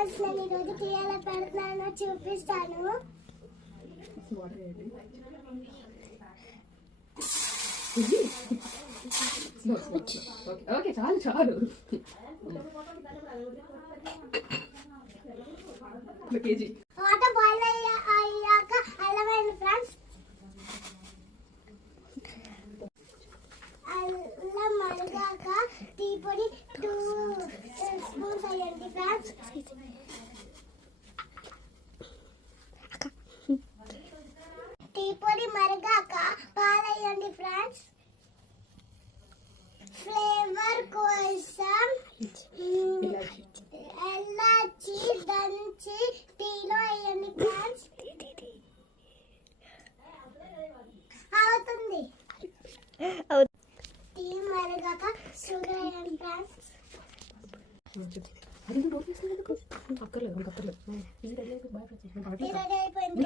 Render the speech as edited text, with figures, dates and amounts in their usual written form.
Friends నేను ఈరోజు tea ఎలా పెడుతున్నానో చూపిస్తాను. ఓకే చాలు చాలు కేజీ వాటర్ బాయిల్ అయ్యాక అల్లం వేయండి ఫ్రెండ్స్. అల్లం మరిగాక టీ పొడి 2 స్పూన్స్ వేయండి ఫ్రెండ్స్. టీ పొడి మరిగాక పాలు వేయండి ఫ్రెండ్స్. ఫ్లేవర్ కోసం ఎలాచి దంచి టీలో వేయండి ఫ్రెండ్స్. అవుతుంది టీ మరిగాక షుగర్ వేయండి ఫ్రెండ్స్. అక్కర్లేదు ఇది రెడీ అయిపోయింది.